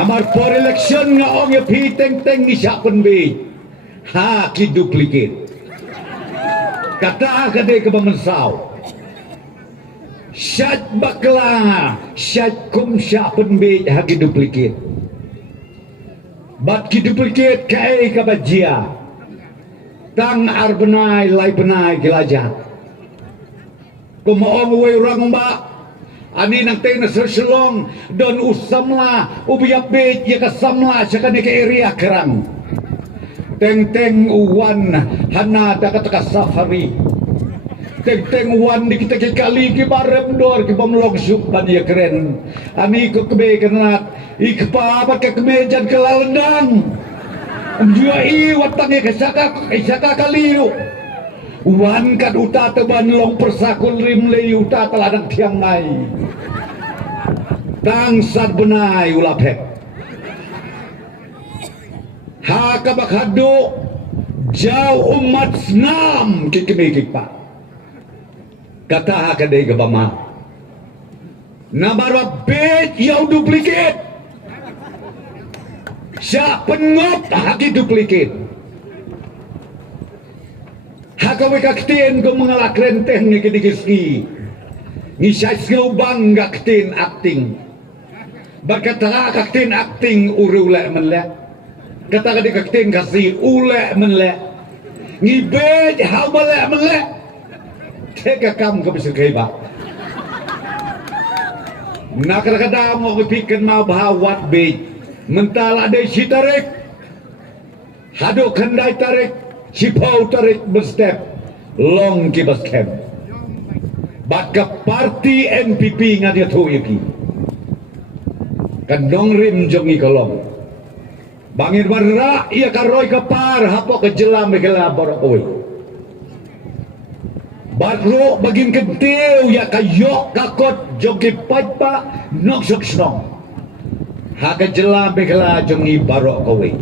Namar for election nga ong ya piteng-teng ni siya penbi. Ha ki duplicate. Kata kadai ke bamansaw. Syat bakla, syat kum siya penbi ha ki duplicate. Bat ki duplicate kai ka bajia. Tang arbenai lai benai gelajat. Kumaong way orang ba. Ani nang teng na serselong don usamla ubiyap bet ya kasamla siya ka area kerang. Teng-teng uwan hana dakat ka safari. Teng-teng uwan di kita kali ki barem dor ki pamlog supan ya keren. Ani ko kebe kenat ikpa ka kemejan kelalendang. Jua i watang ya kesaka kaliu. Wan kat uta teban long persakul rim lei uta teladang tiang mai. Tangsat benai ulapek. Ha kabakado jauh umat senam kikimikik pak. Kata ha kadai gabama. Nabarwa bet yau duplicate. Siya pengop haki duplicate. Hakawe kaktin ko mengalak renteng ni kidikiski. Ni syais ngubang kaktin acting. Berkata kaktin acting urulek menlek. Kata kadik kaktin kasih ulek menlek. Ngibet hau melek menlek. Teka kam ke bisa kaiba. Nak kadang mau kepikan mau bahawat bet. Mentala ada si tarik. Haduk kendai tarik. Sipau tarik berstep long ki baskem. Baka parti NPP nga dia tu yaki. Kandong rim jongi kolong. Bangir barra ia karoy kapar hapo ke jelam begala borok oi. Barro bagin kentiu ya kayok kakot jogi paipa nok sok snong. Ha ke jelam begala jongi barok oi.